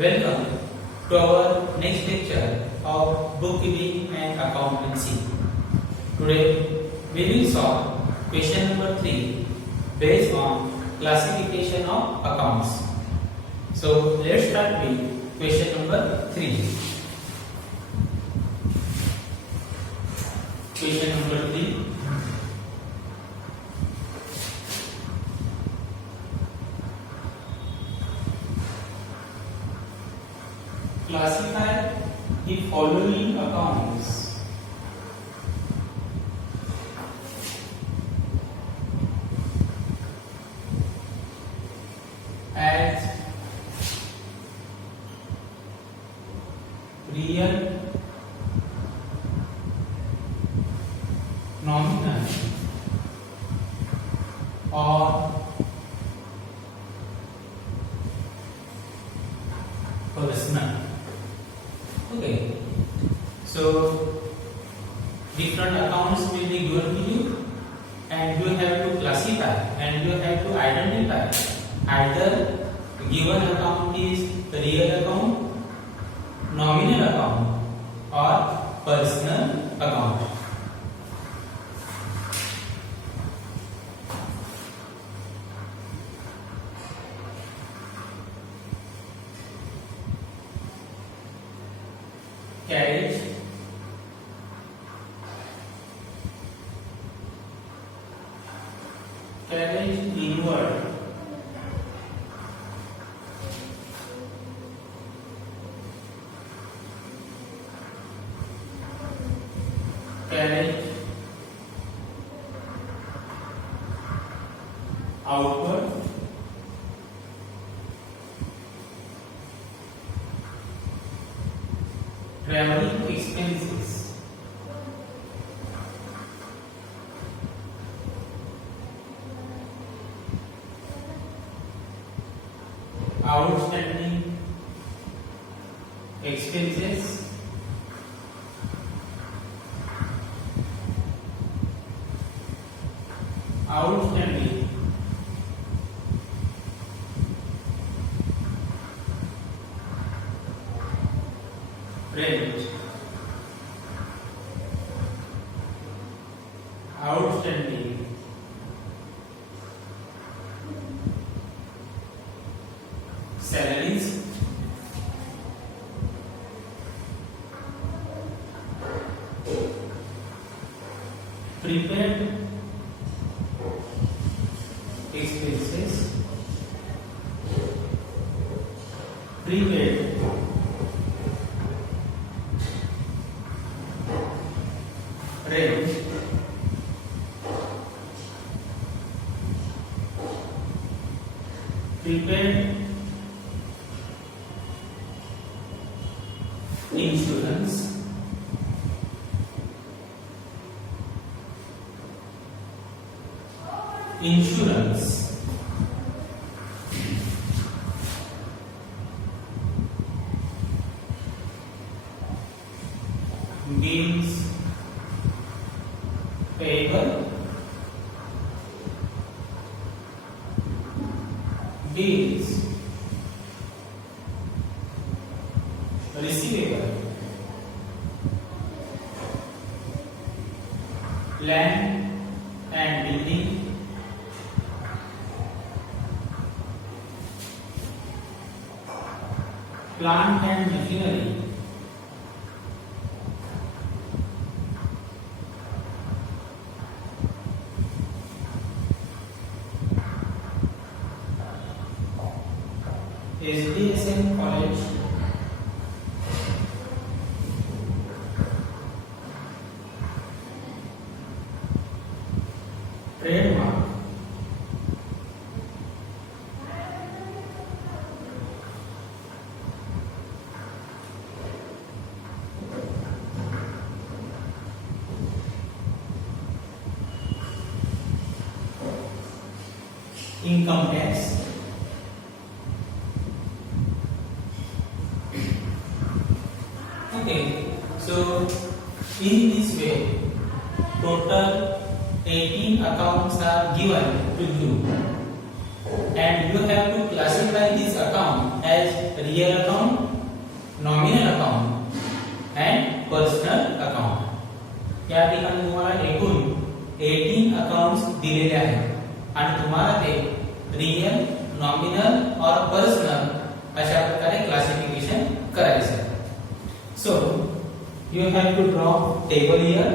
Welcome to our next lecture of bookkeeping and accountancy. Today we will solve question number 3 based on classification of accounts. So let's start with question number 3. Question number 3. Classify the following accounts as real, nominal, or personal. Okay, so different accounts will be given to you, and you have to classify and you have to identify either the given account is the real account, nominal account, or personal account. Carriage, inward, carriage outward, traveling expenses, outstanding expenses, outstanding rent, outstanding salaries, prepaid expenses, prepaid rent, prepaid insurance, bills payable, bills receivable, land and building, plant and machinery, SDSM college, trademark, income tax, okay. So in this way total 18 accounts are given to you. and you have to classify this account as real account, nominal account and personal account. या ठिकाणी तुम्हाला एकूण 18 accounts दिलेले आहेत आणि तुम्हाला ते real, nominal और पर्सनल अशा प्रकारे क्लासिफिकेशन करायचं आहे. So you have to draw table here.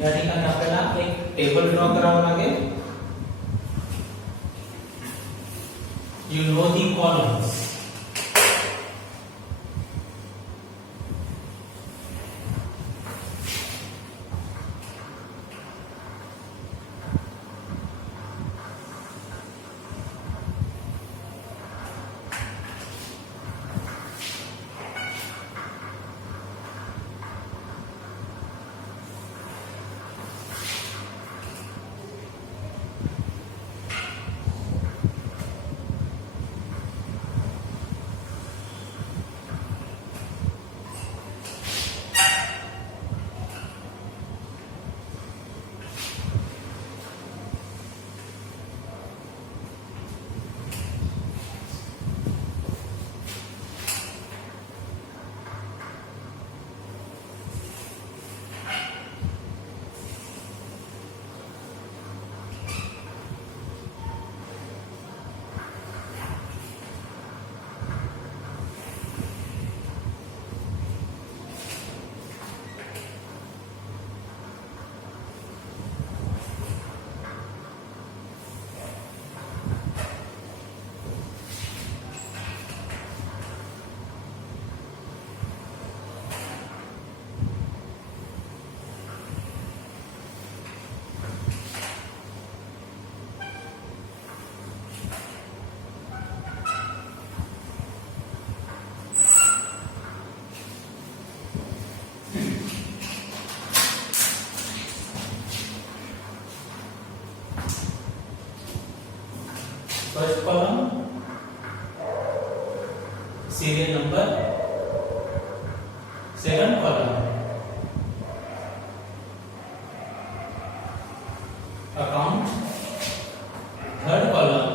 या ठिकाणी आपल्याला एक टेबल ड्रॉ करावं लागेल. You know the columns. First column, serial number. Second column, account. Third column,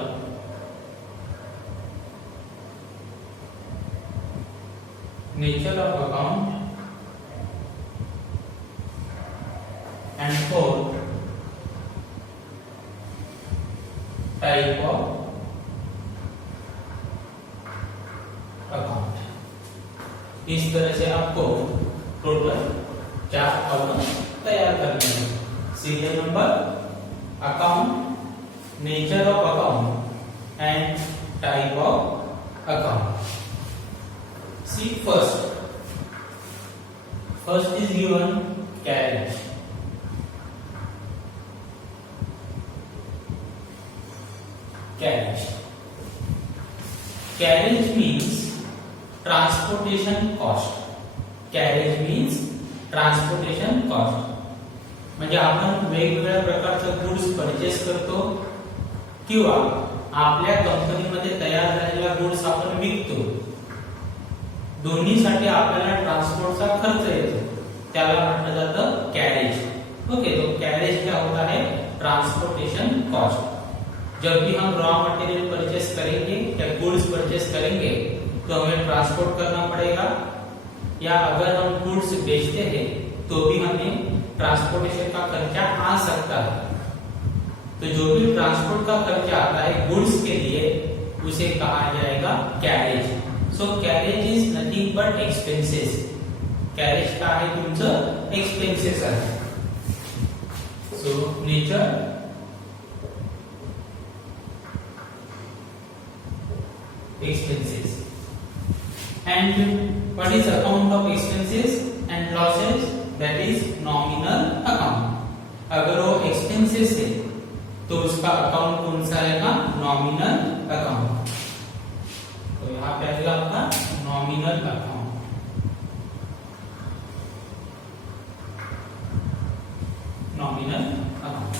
nature of account. And fourth, type of account. इस तरह से आपको टोटल 4 कॉलम तैयार करने हैं. Serial number, account, nature of account and type of account. See first is given carriage. Carriage means transportation cost. Carriage means transportation cost. म्हणजे आपण वेगवेगळ्या प्रकारचे गुड्स परचेस करतो किंवा आपल्या कंपनीमध्ये तयार झालेला गुड्स आपण विकतो. दोन्हीसाठी आपल्याला ट्रान्सपोर्टचा खर्च येतो. त्याला म्हटलं जातं कॅरेज. ओके, तो कॅरेज क्या होता है? Transportation cost. जब भी हम रॉ मटेरियल परचेस करेंगे या गुड्स परचेस करेंगे तो हमें ट्रांसपोर्ट करना पड़ेगा, या अगर हम गुड्स बेचते हैं तो भी हमें ट्रांसपोर्टेशन का खर्चा आ सकता है. तो जो भी ट्रांसपोर्ट का खर्चा आता है गुड्स के लिए उसे कहा जाएगा carriage. So carriage is nothing but expenses. Carriage का है तुमचं एक्सपेंसेस आहे. So nature expenses. And what is account of expenses and losses? That is nominal account. अगर वो expenses है तो उसका अकाउंट कौन सा रहेगा? Nominal account. तो यहाँ पे आएगा आपका nominal account. Nominal account.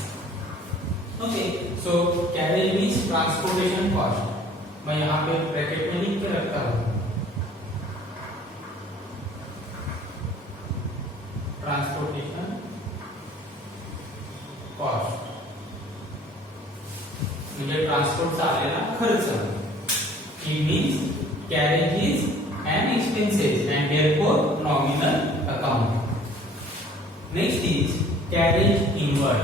Okay, so carriage means transportation cost. मैं यहाँ पे ब्रैकेट में लिख के रखता हूँ ट्रांसपोर्टेशन कॉस्ट. म्हणजे ट्रान्सपोर्टचा आलेला is an expenses and therefore nominal account. Next is carriage inward.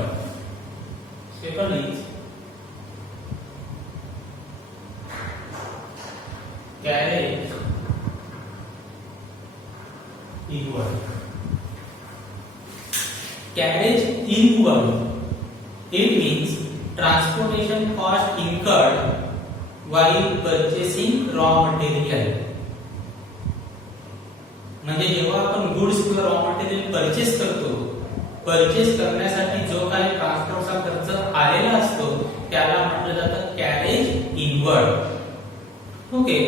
Second is carriage inward. Carriage inward, it means transportation cost incurred while purchasing raw material. म्हणजे जेव्हा आपण गुड्स किंवा रॉ मटेरियल परचेस करतो, purchase करण्यासाठी जो काही ट्रान्सपोर्टचा खर्च आलेला असतो त्याला म्हटलं जातं carriage inward. Okay,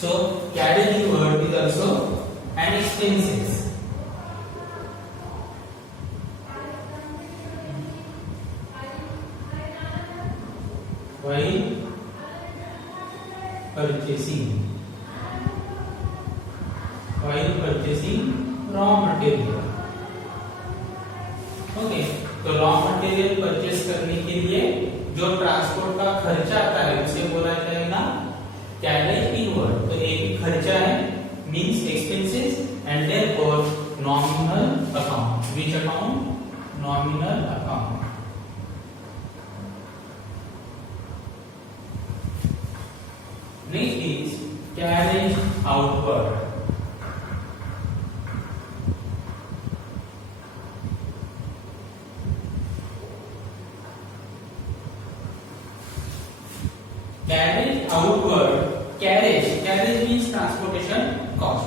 so carriage inward is also an expenses. While purchasing raw material. Okay, तो रॉ मटेरियल परचेस करने के लिए जो ट्रांसपोर्ट का खर्चा आता है उसे बोला जाएगा कैरेज इनवर्ड. तो एक ही खर्चा है, means expenses, and therefore nominal account. Which account? Nominal account. Next is carriage outward. Carriage outward. Carriage means transportation cost.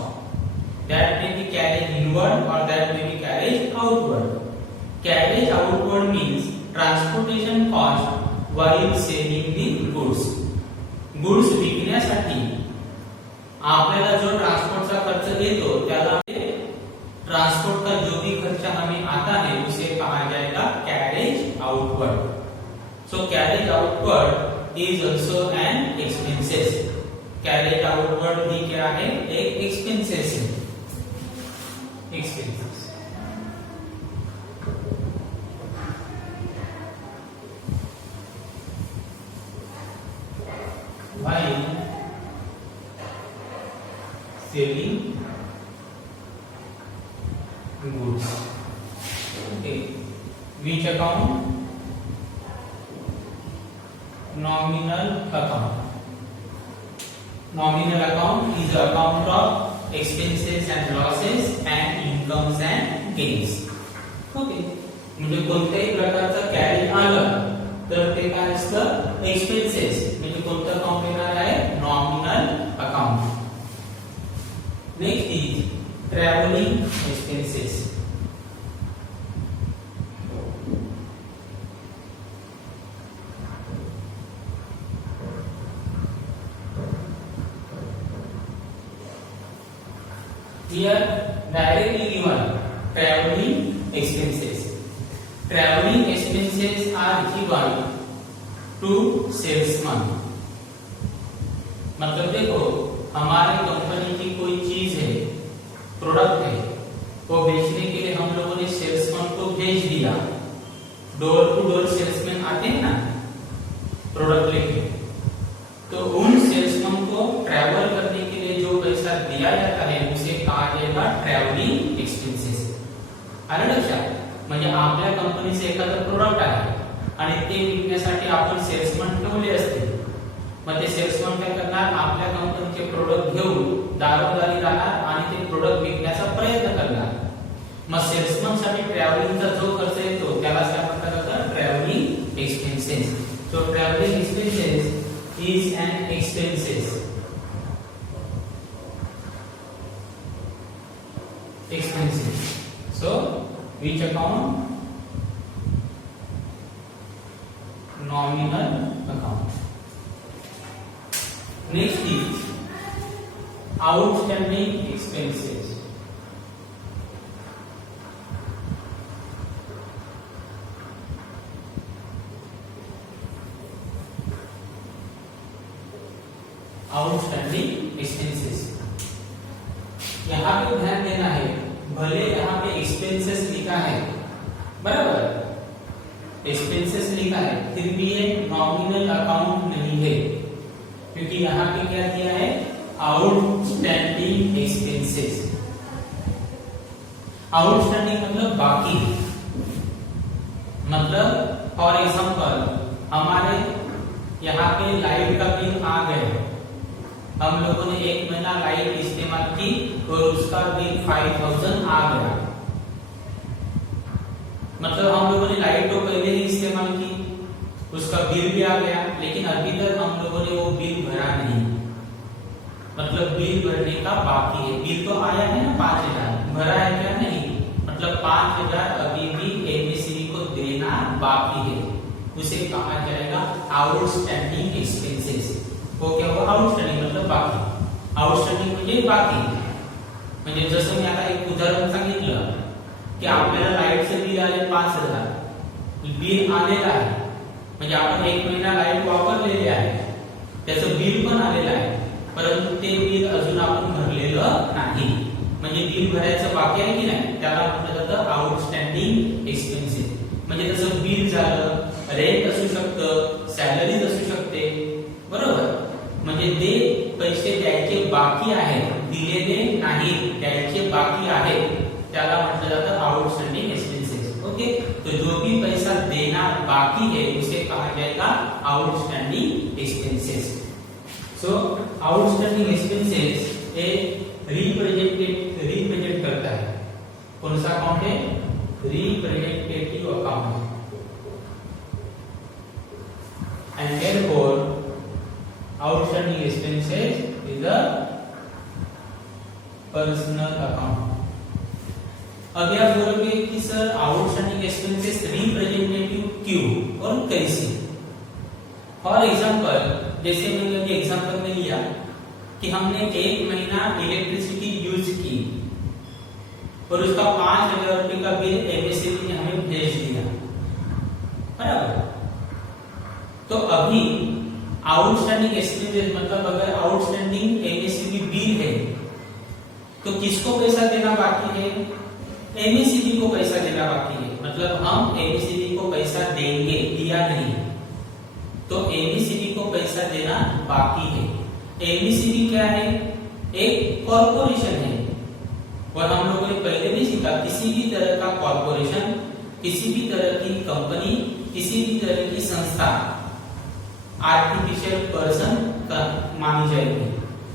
That may be carriage inward or that may be carriage outward. Carriage outward means transportation cost while selling the goods. Goods विकण्यासाठी आपल्याला जो ट्रांसपोर्टचा खर्च येतो त्याला transport का जो भी खर्चा हमें आता है उसे कहा जाएगा carriage outward. So carriage outward is also an expenses. Carriage outward भी क्या है? एक एक्सपेंसेस है. Expenses. while selling goods. Okay, which account? Nominal account. Nominal account is the account of expenses and losses and incomes and gains. Okay, म्हणजे कोणत्याही प्रकारचं carriage आलं तर ते काय असतं? एक्सपेन्सेस. म्हणजे कोणतं अकाउंट येणार आहे? Nominal account. Next is travelling expenses. Here directly given traveling expenses. Traveling expenses are given to salesman. मतलब देखो हमारे कंपनी की कोई चीज है, प्रोडक्ट है, वो बेचने के लिए हम लोगों ने सेल्समैन को भेज दिया. डोर टू डोर सेल्समैन आते हैं ना प्रोडक्ट लेके, तो उन सेल्समैन को ट्रैवल करने के लिए जो पैसा दिया जाता है उसे कहा जाएगा ट्रॅव्हलिंग एक्सपेन्सेस. आलं लक्षात? म्हणजे आपल्या कंपनीचे एखादं प्रोडक्ट आहे आणि ते विकण्यासाठी आपण सेल्समन ठेवले असते. मग ते सेल्समन काय करणार? आपल्या कंपनीचे प्रोडक्ट घेऊन दारोदारी राहणार आणि ते प्रोडक्ट विकण्याचा प्रयत्न करणार. मग सेल्समन साठी ट्रॅव्हलिंगचा जो खर्च येतो त्याला काय म्हणतात? Travelling expenses. So travelling expenses is an expenses. Expenses. So which account? Nominal account. Next is outstanding expenses. Outstanding expenses. यहाँ पे ध्यान देना है, भले यहाँ पे एक्सपेंसेस लिखा है, बराबर एक्सपेंसेस लिखा है, फिर भी ये नॉमिनल अकाउंट नहीं है, क्योंकि यहाँ पे क्या दिया है? Outstanding expenses. आउटस्टैंडिंग मतलब बाकी, मतलब फॉर एग्जांपल हमारे यहाँ पे लाइट का बिल आ गया, हम लोगों ने एक महीना लाइट इस्तेमाल की और उसका बिल 5000 आ गया। मतलब हम लोगों ने लाइट तो पहले ही इस्तेमाल की, उसका बिल भी आ गया, लेकिन अभी तक हम लोगों ने वो बिल भरा नहीं, मतलब बिल भरने का बाकी है। बिल तो आया है ना 5000, भरा है क्या? नहीं, मतलब 5000 अभी भी एमएससीबी को देना बाकी है, उसे कहा जाएगा आउटस्टैंडिंग एक्सपेंसेस। वो क्या हुआ? आउटस्टैंडिंग मतलब बाकी। आउटस्टँडिंग म्हणजे बाकी, म्हणजे जसं मी आता एक उदाहरण सांगितलं की आपल्याला लाईटचं बिल आले 5000, बिल आलेलं आहे, म्हणजे आपण एक महिना लाईट वापरलेली आहे, त्याचं बिल पण आलेलं आहे, परंतु ते बिल अजून आपण भरलेलं नाही, म्हणजे बिल भरायचं बाकी आहे की नाही, त्याला म्हटलं जातं आउटस्टँडिंग एक्सपेन्सेस। म्हणजे तसं बिल झालं, रेंट असू शकतं, सॅलरीज असू शकते, बरोबर, म्हणजे ते पैसे द्यायचे बाकी आहेत, दिलेले नाही, द्यायचे बाकी आहेत, त्याला म्हटलं जातं आउटस्टैंडिंग एक्सपेंसेस। ओके, तो जो भी पैसा देना बाकी है उसे कहा जाएगा outstanding expenses. So outstanding expenses A represent करता है, कौन सा अकाउंट है? Representative account, and therefore outstanding expenses is a personal account. अभी आप बोलोगे कि सर आउटस्टैंडिंग एक्सपेंसेस रिप्रेजेंटेटिव क्यों और कैसे? फॉर एग्जांपल, जैसे मैंने अभी एग्जांपल में लिया कि हमने एक महीना इलेक्ट्रिसिटी यूज की और उसका 5000 रुपए का बिल एमएससीबी ने हमें भेज दिया, बराबर। तो अभी आउटस्टैंडिंग एक्सपेंसेस मतलब अगर आउटस्टैंडिंग एमएससीबी बिल है तो किसको पैसा देना बाकी है? एमएससीबी को पैसा देना बाकी है, मतलब हम एमएससीबी को पैसा देंगे, दिया नहीं, तो एमएससीबी को पैसा देना बाकी है। एमएससीबी क्या है? एक कॉर्पोरेशन है, और हम लोगों ने पहले भी सीखा किसी भी तरह का कॉर्पोरेशन, किसी भी तरह की कंपनी, किसी भी तरह की संस्था आर्टिफिशियल पर्सन का मानी जाएगी,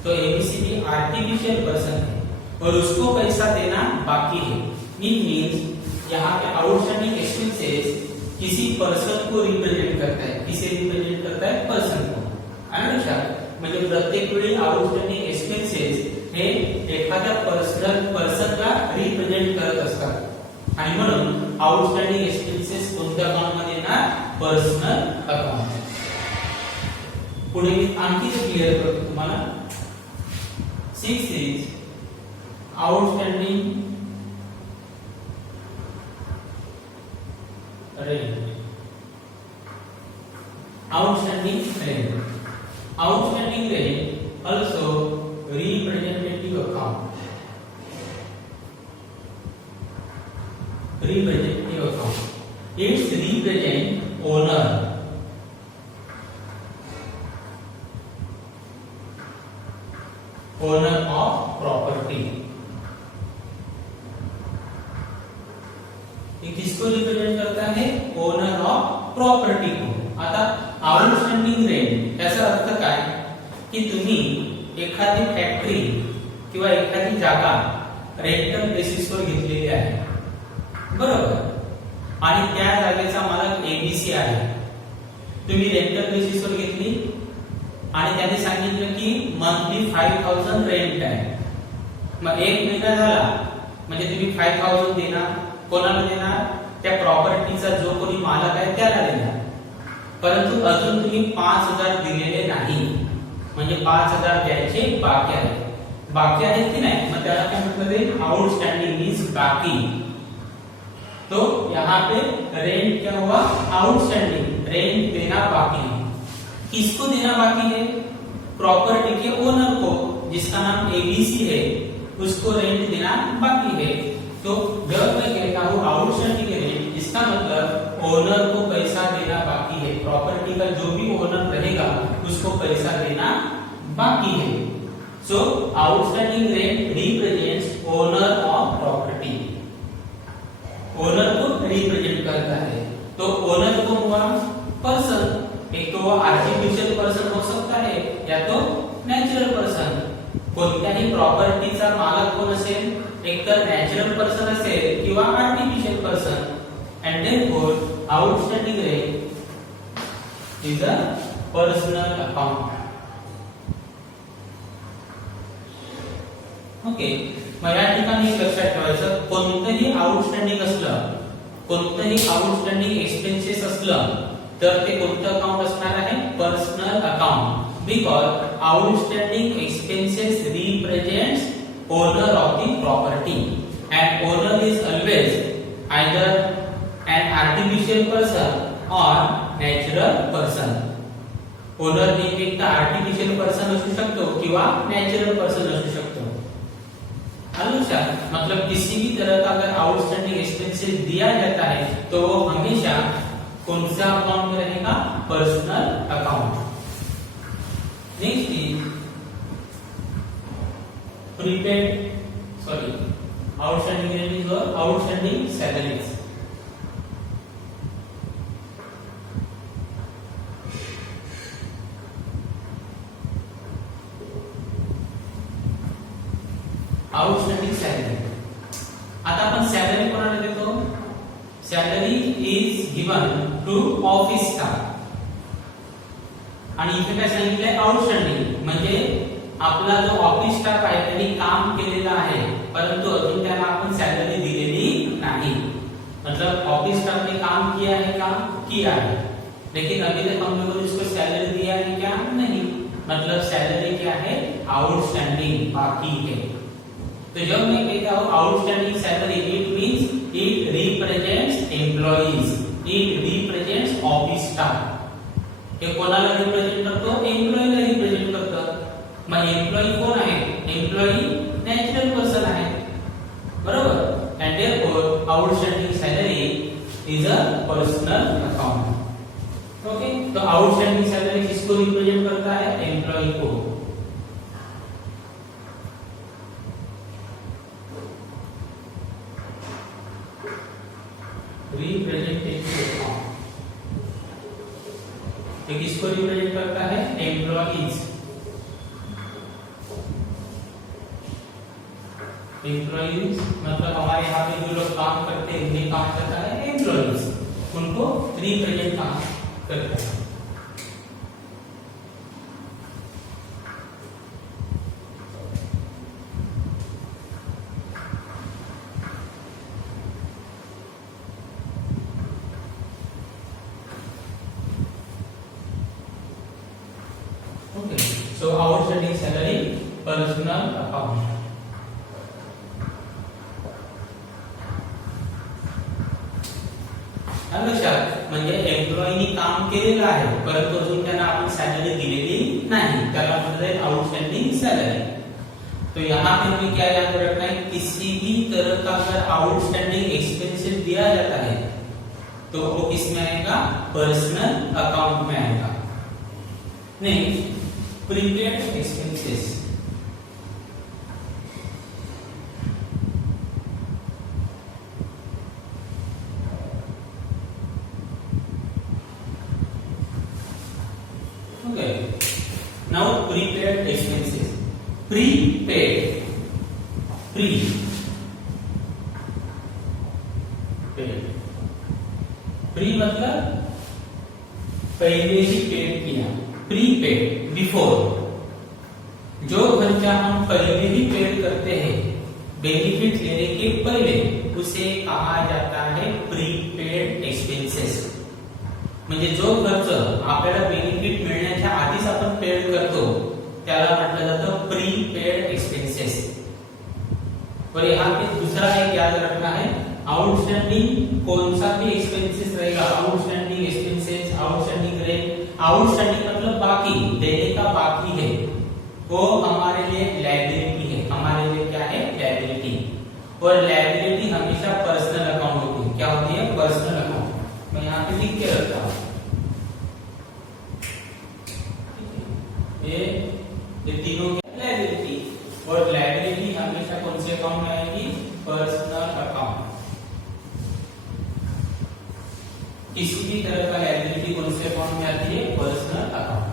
तो एमएससीबी आर्टिफिशियल पर्सन है और उसको पैसा देना बाकी है। इट मींस यहाँ पे आउटस्टैंडिंग एक्सपेंसेस किसी पर्सन को रिप्रेजेंट करता है, किसे रिप्रेजेंट करता है? पर्सन को, आहे ना लक्षात? म्हणजे प्रत्येक वेळी आउटस्टँडिंग एक्सपेन्सेस हे एखाद्या पर्सनला रिप्रेझेंट करत असतात, आणि म्हणून आउटस्टँडिंग एक्सपेन्सेस कोणत्या अकाउंट मध्ये येणार? Personal account. पुढे मी आणखी क्लिअर करतो तुम्हाला। 6 is outstanding rent. Outstanding rent, outstanding rent also representative account, representative account, it's represent owner, owner of property। ये किसको रिप्रेजेंट करता है? ओनर ऑफ प्रॉपर्टी को। आता आउटस्टँडिंग रेंट याचा अर्थ काय की तुम्ही एखादी फॅक्टरी किंवा एखादी जागा रेंटल बेसिसवर घेतलेली आहे, बरोबर, आणि त्या जागेचा मालक एबीसी आहे, तुम्ही रेंटल बेसिसवर घेतली आणि त्यांनी सांगितलं की मंथली 5000 रेंट आहे, मग एक महिना झाला म्हणजे तुम्ही 5000 देणार, कोणाला देणार? त्या प्रॉपर्टीचा जो कोणी मालक आहे त्याला देणार, परंतु अजून तुम्ही 5000 दिलेले नाही, म्हणजे 5000 द्यायचे बाकी आहेत की नाही, मग त्याला काय म्हणतात? आउटस्टैंडिंग मींस बाकी। तो यहाँ पे रेंट क्या हुआ? आउटस्टैंडिंग, रेंट देना बाकी है। किसको देना बाकी है? प्रॉपर्टी के ओनर को, जिसका नाम एबीसी है, उसको रेंट देना बाकी है। तो जब मैं कहता हूँ आउटस्टैंडिंग रेंट, इसका मतलब ओनर को पैसा देना बाकी है, प्रॉपर्टी का जो भी ओनर रहेगा उसको पैसा देना बाकी है। So outstanding rent represents owner of property. Owner को रिप्रेजेंट करता है. तो ओनर को हुआ पर्सन, एक तो आर्टिफिशियल पर्सन हो सकता है या तो नॅचरल पर्सन. कोणत्याही प्रॉपर्टीचा मालक कोण असेल, एक तर नॅचरल पर्सन असेल किंवा artificial person. And therefore outstanding rent is a personal account. Okay, मग या ठिकाणी लक्षात ठेवायचं, कोणतंही आउटस्टँडिंग असलं, कोणतंही आउटस्टँडिंग एक्सपेन्सेस असलं तर ते कोणतं अकाउंट असणार आहे, personal account. Because outstanding expenses represents owner of the property and owner is always either an artificial person or natural person. Owner नेहमी एक आर्टिफिशियल पर्सन असू शकतो किंवा नॅचरल पर्सन असू शकतो. अनुसार मतलब किसी भी तरह का अगर आउटस्टैंडिंग एक्सपेंसेस दिया जाता है तो वो हमेशा कौन सा अकाउंट में रहेगा, personal account. Next is prepaid outstanding rent और आउटस्टैंडिंग सैलरीज. Outstanding salary. आता आपण सॅलरी कोणाला देतो, salary is given to office staff. आणि इथे काय सांगितलंय, आउटस्टँडिंग म्हणजे आपला जो ऑफिस स्टाफ आहे त्यांनी काम केलेलं आहे परंतु अजून त्याला आपण सॅलरी दिलेली नाही. मतलब ऑफिस स्टाफ ने काम किया है, लेकिन अभी तक हम लोगों ने उसको सैलरी दिया है क्या, नहीं. मतलब सैलरी क्या है, आउटस्टैंडिंग, बाकी है. तो जब मैं कहता हूं outstanding salary, it means it represents employees, it represents office staff. हे कोणाला रिप्रेजेंट करतो, एम्प्लॉईला रिप्रेजेंट करतो. मग एम्प्लॉई कोण आहे, एम्प्लॉई नॅचरल पर्सन आहे, बरोबर. And therefore outstanding salary is a personal account. Okay, तो आउटस्टैंडिंग सैलरी किसको रिप्रेजेंट करता है, एम्प्लॉई को. रिप्रेजेंटेटिव अकाउंट ये किसको रिप्रेजेंट करता है, एम्प्लॉईज. एम्प्लॉईज मतलब हमारे यहाँ पे जो लोग काम करते हैं उन्हें काम करता है एम्प्लॉईज, उनको रिप्रेजेंट काम करता है. Okay, so outstanding salary, personal account. लक्षात म्हणजे एम्प्लॉईनी काम केलेलं आहे परंतु अजून त्यांना आपण सॅलरी दिलेली नाही, त्याला म्हणतात आउटस्टैंडिंग सैलरी. तो यहाँ पे हमें क्या याद रखना है, किसी भी तरह का अगर आउटस्टैंडिंग एक्सपेंसेस दिया जाता है तो वो किस में आएगा, पर्सनल अकाउंट में आएगा. Next prepaid expenses. Okay, now prepaid expenses. Prepaid, paid, pre मतलब पहले ही पेड किया, प्रीपेड बिफोर. जो खर्चा हम पहले ही पेड करते हैं बेनिफिट लेने के पहले उसे कहा जाता है प्रीपेड एक्सपेंसेस. म्हणजे जो खर्च आपल्याला बेनिफिट मिळण्याच्या आधीच आपण पेड करतो त्याला म्हटलं जातं प्रीपेड एक्सपेंसेस. और यहाँ पे दूसरा एक याद रखना है, आउटस्टैंडिंग कौन सा भी एक्सपेंसेस रहेगा, outstanding expenses, outstanding rent. Outstanding मतलब बाकी, देने का बाकी है, वो हमारे लिए लायबिलिटी है. हमारे लिए क्या है, लायबिलिटी. और लायबिलिटी हमेशा पर्सनल अकाउंट होती है. क्या होती है, पर्सनल अकाउंट. मैं यहाँ पे लिख के रखता हूँ, ये तीनों लायबिलिटी. लायबिलिटी हमेशा कौन से अकाउंट में आएगी? Personal account. किसी भी तरह का लायबिलिटी कौन से अकाउंट में आती है? Personal account.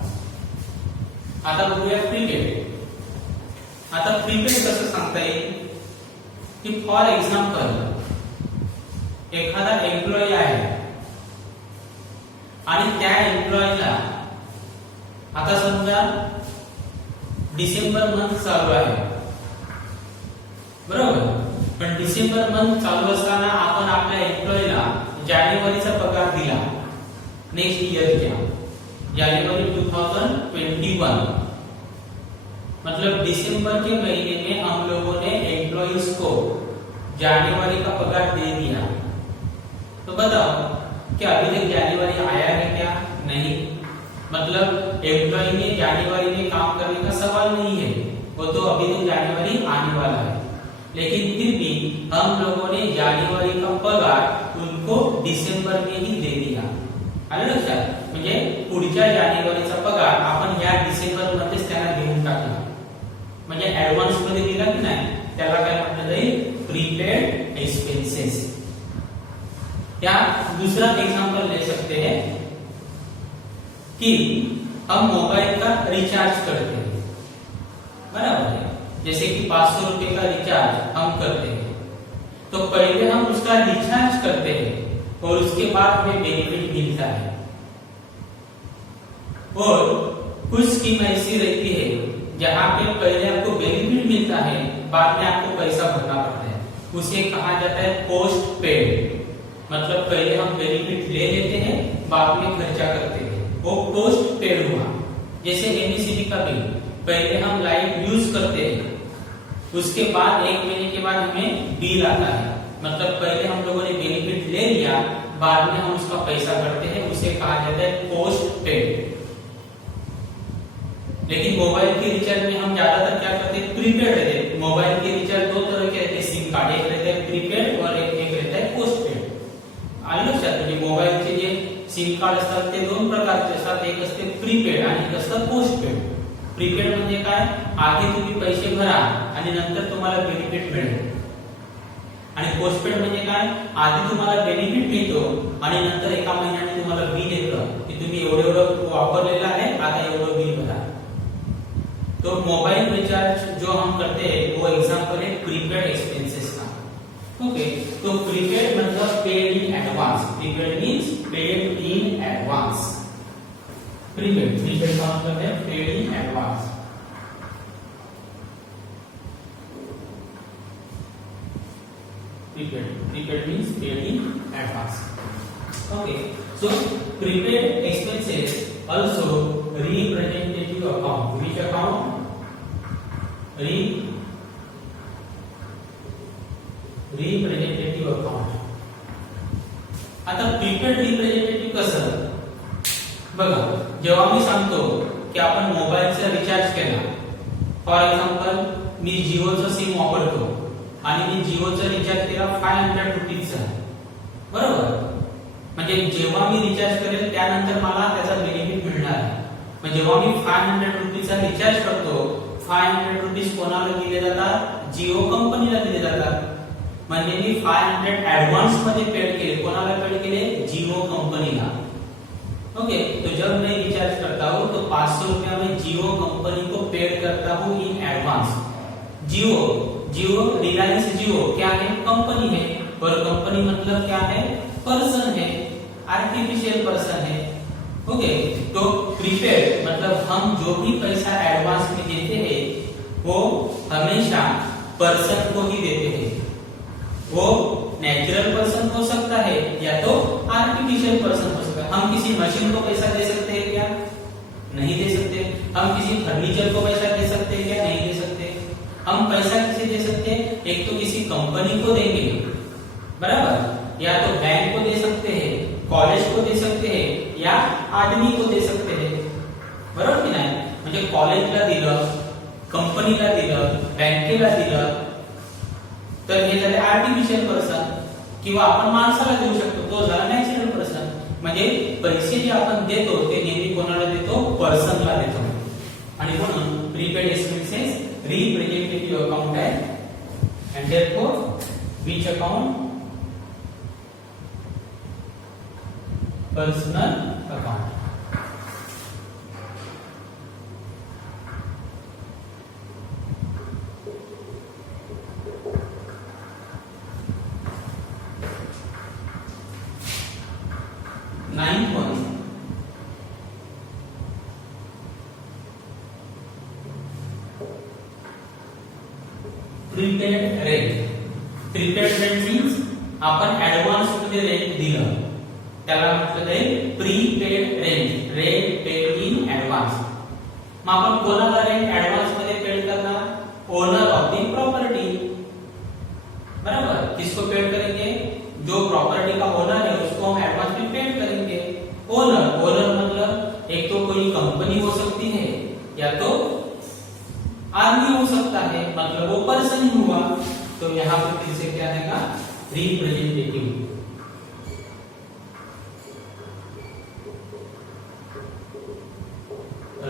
आता बघूया प्रीपेड। आता प्रीपेड कसं सांगता येईल की फॉर एक्झाम्पल एखादा एम्प्लॉई आहे आणि त्या एम्प्लॉईला आता समजा डिसेंबर मंथ चालू आहे, बरोबर, पण डिसेंबर मंथ चालू असताना आपण आपल्या एम्प्लॉईला जानेवारीचा पगार दिला नेक्स्ट ईयरच्या, जनवरी 2021, मतलब दिसंबर के महीने में हम लोगों ने एम्प्लॉइज को जनवरी का पगार दे दिया। तो बताओ क्या अभी तक जनवरी आया है क्या? नहीं, मतलब एम्प्लॉई ने जनवरी में काम करने का सवाल नहीं है, वो तो अभी तक जनवरी आने वाला है, लेकिन फिर भी हम लोगों ने जनवरी का पगार उनको दिसंबर में ही दे दिया। आलं लक्षात? म्हणजे पुढच्या जानेवारीचा पगार आपण या डिसेंबर मध्येच त्यांना देऊन टाकला, म्हणजे ऍडव्हान्स मध्ये दिला की नाही, त्याला काय म्हटलं जाईल? Prepaid expenses. या दूसरा एग्जांपल ले सकते हैं कि हम मोबाइल का रिचार्ज करते हैं, बराबर है, जैसे कि 500 रुपए का रिचार्ज हम करते हैं, तो पहले हम उसका रिचार्ज करते हैं और उसके बाद हमें बेनिफिट मिलता है, और कुछ स्कीम ऐसी रहती है जहां पे पहले आपको बेनिफिट मिलता है, बाद में आपको पैसा भरना पड़ता है, उसे कहा जाता है पोस्ट पेड। मतलब पहले हम बेनिफिट ले लेते हैं, बाद में खर्चा करते हैं, वो पोस्ट पेड हुआ। जैसे एमईसीबी का बिल, पहले हम लाइट यूज करते हैं, उसके बाद 1 महीने के बाद हमें बिल आता है, मतलब पहले हम लोगों ने बेनिफिट ले लिया, बाद में हम उसका पैसा भरते हैं, उसे कहा जाता है पोस्ट पेड। लेकिन मोबाइल के रिचार्ज में हम ज्यादातर क्या करते हैं? प्रीपेड रहते हैं। मोबाइल के रिचार्ज 2 तरह के रहते हैं, सिम कार्ड, एक रहता है प्रीपेड और एक रहता है पोस्टपेड। आलं लक्षात? म्हणजे मोबाईलचे जे सिम कार्ड असतात ते 2 प्रकारचे असतात, एक असते प्रीपेड आणि एक असतं पोस्टपेड। प्रीपेड म्हणजे काय? आधी तुम्ही पैसे भरा आणि नंतर तुम्हाला बेनिफिट मिळेल, आणि पोस्टपेड म्हणजे काय? आधी तुम्हाला बेनिफिट मिळतो आणि नंतर एका महिन्याने तुम्हाला बिल येतं की तुम्ही एवढं वापरलेलं आहे, आता एवढं बिल भरा। तो मोबाइल रिचार्ज जो हम करते हैं वो एग्जांपल है प्रीपेड एक्सपेंसेस का। ओके, तो प्रीपेड मतलब paid in advance. Prepaid means paid in advance. Prepaid का मतलब है paid in advance. Prepaid means paid in advance. Okay, so prepaid expenses also representative account. Which account? Representative account. आता prepaid representative कसं? बघा, जेव्हा मी सांगतो की आपण मोबाईलचा रिचार्ज केला, फॉर एक्झाम्पल मी जिओचं सिम वापरतो आणि मी जिओचा रिचार्ज केला 500 रुपीजचा, बरोबर, म्हणजे जेव्हा मी रिचार्ज करेल त्यानंतर मला त्याचा बेनिफिट मिळणार आहे। म्हणजे जेव्हा मी 500 रुपीजचा रिचार्ज करतो, 500 रुपीज कोणाला दिले जातात? जिओ कंपनीला दिले जातात। म्हणजे मी 500 ऍडव्हान्स मध्ये पेड केले, कोणाला पेड केले? जिओ कंपनीला। ओके, तो जब मैं रिचार्ज करता हूँ तो 500 रुपया में जियो कंपनी को पेड करता हूँ इन एडवांस। जियो रिलायंस जियो क्या है? कंपनी है, और कंपनी मतलब क्या है? पर्सन है, आर्टिफिशियल पर्सन है। ओके, तो प्रीपेड मतलब हम जो भी पैसा एडवांस में देते हैं वो हमेशा पर्सन को ही देते हैं। वो नेचुरल पर्सन हो सकता है या तो आर्टिफिशियल पर्सन हो सकता है। हम किसी मशीन को पैसा दे सकते हैं क्या? नहीं दे सकते। हम किसी फर्नीचर को पैसा दे सकते हैं क्या? नहीं दे सकते। हम पैसा किसे दे सकते हैं? एक तो किसी कंपनी को देंगे, बराबर, या तो बैंक को दे सकते हैं, कॉलेज को दे सकते हैं, या आदमी को दे सकते हैं, बरोबर की नाही? म्हणजे कॉलेजला दिलं, कंपनीला दिलं, बँकेला दिलं, तर हे झाले आर्टिफिशियल पर्सन, किंवा आपण माणसाला देऊ शकतो, तो झाला नॅचरल पर्सन। म्हणजे पैसे जे आपण देतो ते नेहमी कोणाला देतो? पर्सनला देतो। आणि म्हणून प्रीपेड एक्सपेंसेस रिप्रेजेंटेटिव अकाउंट है and therefore which account personal account. Ninth one, prepaid rent. Prepaid rent means आपण ऍडव्हान्स मध्ये रेंट दिलं त्याला म्हटलं जाईल prepaid rent. Rent paid in advance. मग आपण कोणाला रेंट ऍडव्हान्स मध्ये पेड करणार? Owner of the property. बराबर. किसको पेड करेंगे? जो प्रॉपर्टी का ओनर है उसको हम एडवांस में पेड करेंगे. ओनर. ओनर मतलब एक तो कोई कंपनी हो सकती है या तो आदमी हो सकता है, मतलब वो पर्सन ही हुआ. तो यहाँ पर फिर से क्या आएगा? रिप्रेजेंटेटिव.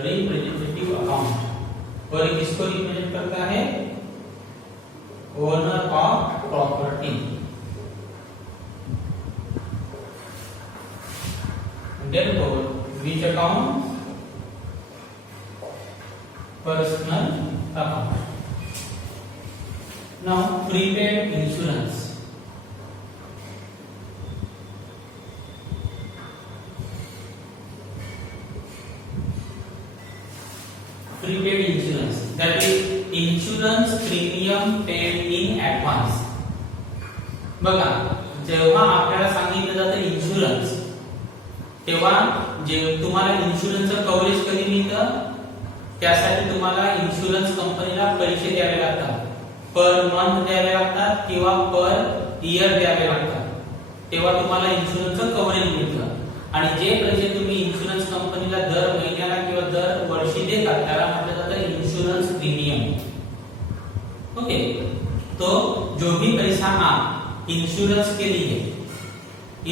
Representative account. और किसको रिप्रेजेंट करता है? Owner of property. Therefore, which account? Personal account. Now, prepaid insurance. Prepaid insurance, that is insurance premium paid in advance. बघा, जेव्हा आपल्याला सांगितलं जातं इन्शुरन्स तेव्हा जे तुम्हाला इन्शुरन्सचं कव्हरेज कधी मिळतं त्यासाठी तुम्हाला इन्शुरन्स कंपनीला पैसे द्यावे लागतात. पर मंथ द्यावे लागतात किंवा पर इयर द्यावे लागतात. तेव्हा तुम्हाला इन्शुरन्सचं कव्हरेज मिळतं. आणि जे पैसे तुम्ही इन्शुरन्स कंपनीला दर महिन्याला किंवा दर वर्षी देतात त्याला म्हटलं जातं इन्शुरन्स प्रीमियम. ओके. तो जो भी पैसा आप इंश्योरेंस के लिए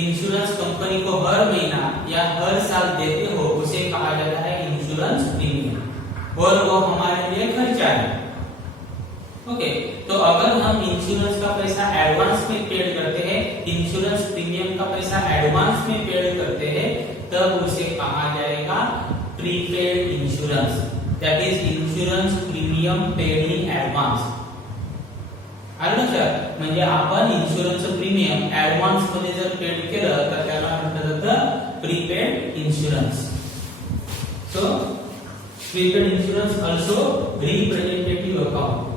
इंश्योरेंस कंपनी को हर महीना या हर साल देते हो उसे कहा जाता है इंश्योरेंस प्रीमियम और वो हमारे लिए खर्चा है. ओके. तो अगर हम इंश्योरेंस का पैसा एडवांस में पेड करते हैं, इंश्योरेंस प्रीमियम का पैसा एडवांस में पेड करते हैं, तब उसे कहा जाएगा prepaid insurance. That is insurance premium paid in advance. आलं लक्षात? म्हणजे आपण इन्शुरन्सचं प्रीमियम ऍडव्हान्स मध्ये जर पेड केलं तर त्याला म्हटलं जातं prepaid insurance. So prepaid insurance also representative account.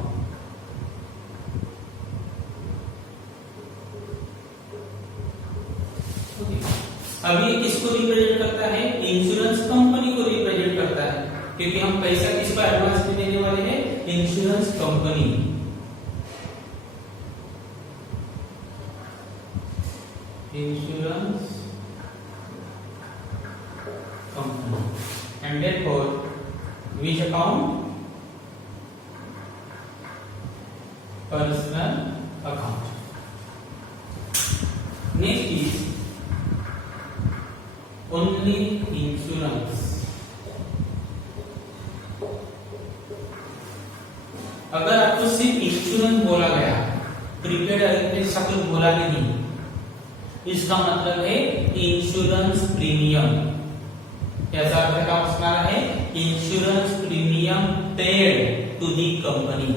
अभी किसको रिप्रेजेंट करता है? इंश्योरेंस कंपनी को रिप्रेजेंट करता है क्योंकि हम पैसा किसको एडवांस में देने वाले हैं? Insurance company. Insurance company and therefore which account? Personal account. Next is only insurance. अगर आपको सिर्फ इंश्योरेंस बोला गया, प्रीपेड अरेंजमेंट सब बोला नहीं, इसका मतलब है इंश्योरेंस प्रीमियम. याचा अर्थ काय असणार आहे? Insurance premium paid to the company.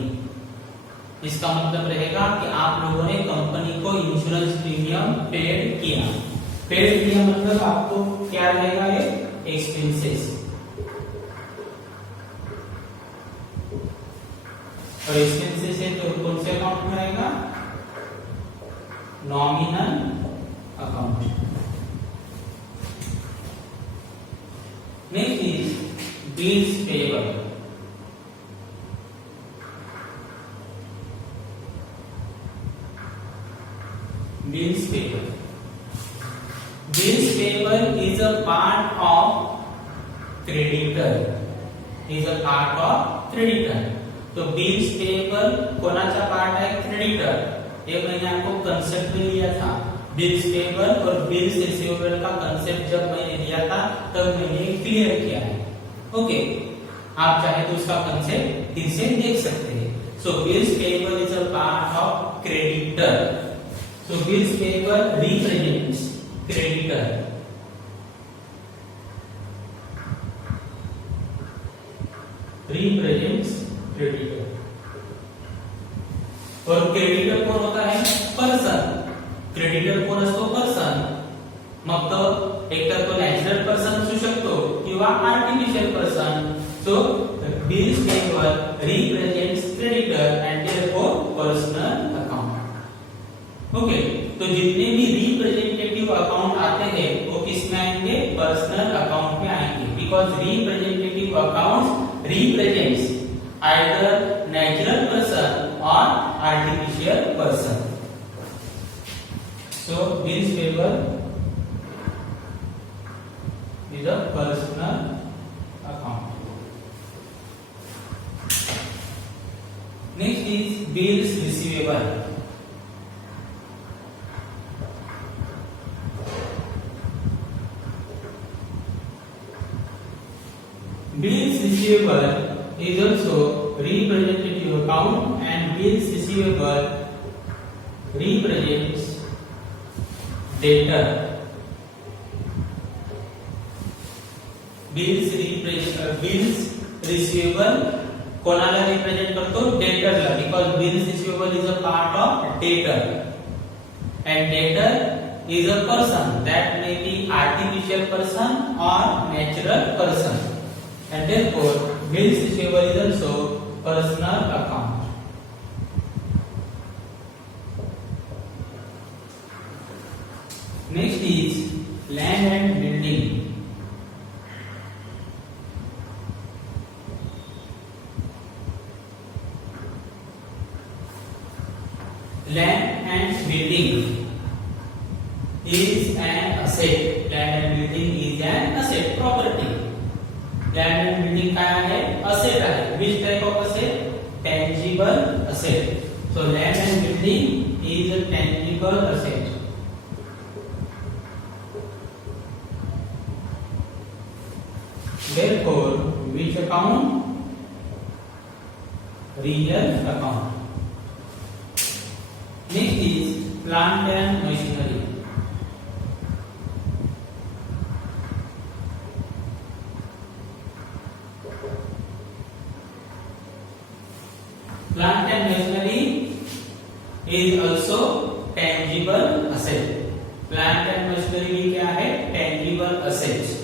इसका मतलब रहेगा कि आप लोगों ने कंपनी को इंश्योरेंस प्रीमियम पेड किया. पेड किया मतलब आपको क्या रहेगा? ये एक्सपेंसेस. और एक्सपेंसेस है तो कौन से अकाउंट में रहेगा? Nominal account. Next is bills payable. Bills payable. Bills payable is a part of creditor. Is a part of creditor. तो bills payable कोणाचा पार्ट है? क्रेडिटर. ये मैंने आपको कंसेप्ट में लिया था. बिल्स पेबल और बिल्स रिसीवेबल का कंसेप्ट जब मैंने दिया था तब मैंने क्लियर किया है. ओके. आप चाहे तो उसका कंसेप्ट फिर से देख सकते हैं। So bills payable is a part of creditor. So bills payable represents creditor. Represents creditor. और क्रेडिटर कोण होता है? पर्सन। क्रेडिटर कोण असतो? पर्सन। मग तो एकतर तो नॅचरल पर्सन असू शकतो किंवा artificial person. So bills payable represents creditor and therefore personal account. Okay, तो जितने भी रिप्रेजेंटेटिव अकाउंट आते हैं वो किस में आएंगे? पर्सनल अकाउंट में आएंगे. Because representative accounts represents either natural person or artificial person. So bills payable is a personal account. Next is bills receivable. Bills receivable is also representative account, and bills receivable represents debtor. Bills receivable कोणाला represent करतो? डेटरला. Because bills receivable is a part of debtor and debtor is a person that may be artificial person or natural person and therefore bills receivable is also personal account. Next is land and building. Land and building is an asset. Land and building is an asset, property. Land and building काय आहे? Asset आहे. Which type of asset? Tangible asset. So land and building is a tangible asset. Therefore, which account? Real account. Next is plant and machinery. Plant and machinery is also tangible asset. Plant and machinery भी क्या है? Tangible assets.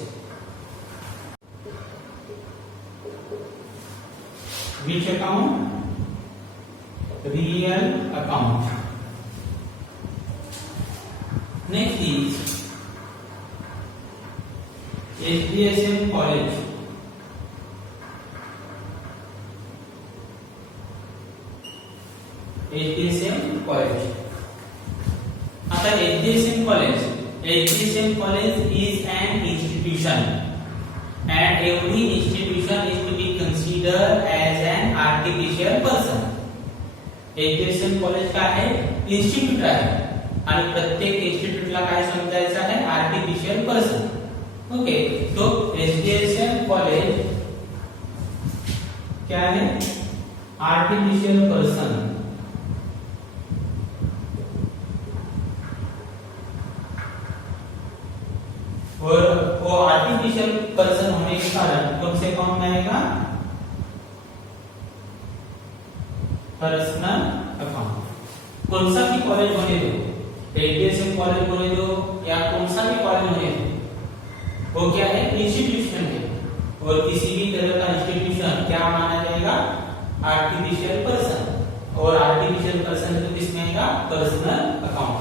Which account? Real account. Next is HDSM College. HDSM College. After HDSM College, HDSM College is an institution, and every institution is to be considered as an artificial person. HDSM College का है? Institute आहे. आणि प्रत्येक इन्स्टिट्यूटला काय समजायचं आहे? Artificial person. Okay, तो एचडीएसएम college क्या है? Artificial person. और वो आर्टिफिशियल पर्सन होने के कारण कौन से अकाउंट में आएगा? Personal account. कौन सा भी कॉलेज होने दो, एचडीएसएम कॉलेज होने दो या कौन सा भी कॉलेज होने दो, वो क्या है? इंस्टीट्यूशन है. और किसी भी तरह का इंस्टीट्यूशन क्या माना जाएगा? Artificial person. Or artificial person तो किसमें आएगा? Personal account.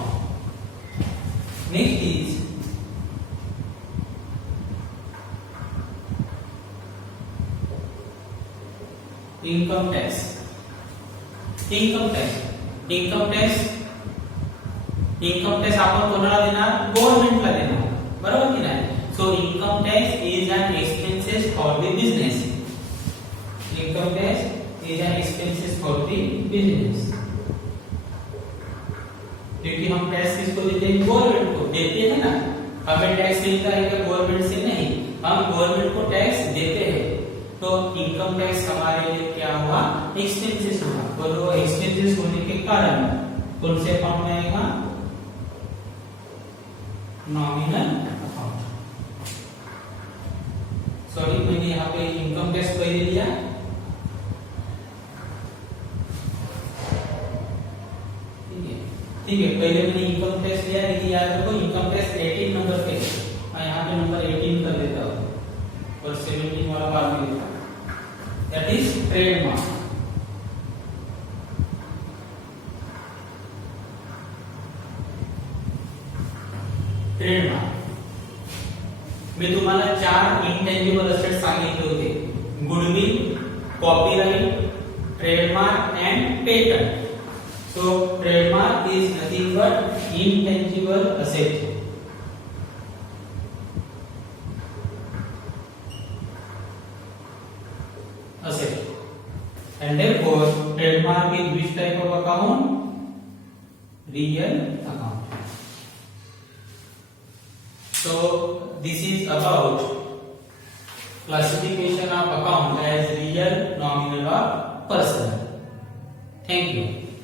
Next is income tax. Income tax. Income tax आपण कोणाला देणार? गव्हर्नमेंटला देणार. बरोबर की नाही? So income tax is an expenses for the business. Income tax is an expenses for the business. क्योंकि हम टैक्स किसको देते हैं? गवर्नमेंट को देते हैं ना. हमें टैक्स मिलता है क्या? गवर्नमेंट से नहीं. हम गवर्नमेंट को टैक्स देते हैं. तो इनकम टैक्स हमारे लिए क्या हुआ, एक्सपेंसेस हुआ। और वो एक्सपेंसेस होने के कारण कौन से अकाउंट में आएगा, नॉमिनल अकाउंट। सॉरी मैंने यहाँ पे इनकम टैक्स पहले लिया, ठीक है पहले मैंने इनकम टैक्स लिया, लेकिन याद रखो इनकम टैक्स 18 नंबर पे, मैं यहाँ पे नंबर 18 कर देता हूँ और 17 वाला बाद में देता हूँ। That is trademark. ट्रेडमार्क मी तुम्हाला 4 इंटेंजिबल असेट्स सांगितले होते, goodwill, copyright, trademark and patent. So trademark is nothing but intangible asset. And therefore trademark is which type of account? Real account. So this is about classification of account as real, nominal or personal. Thank you.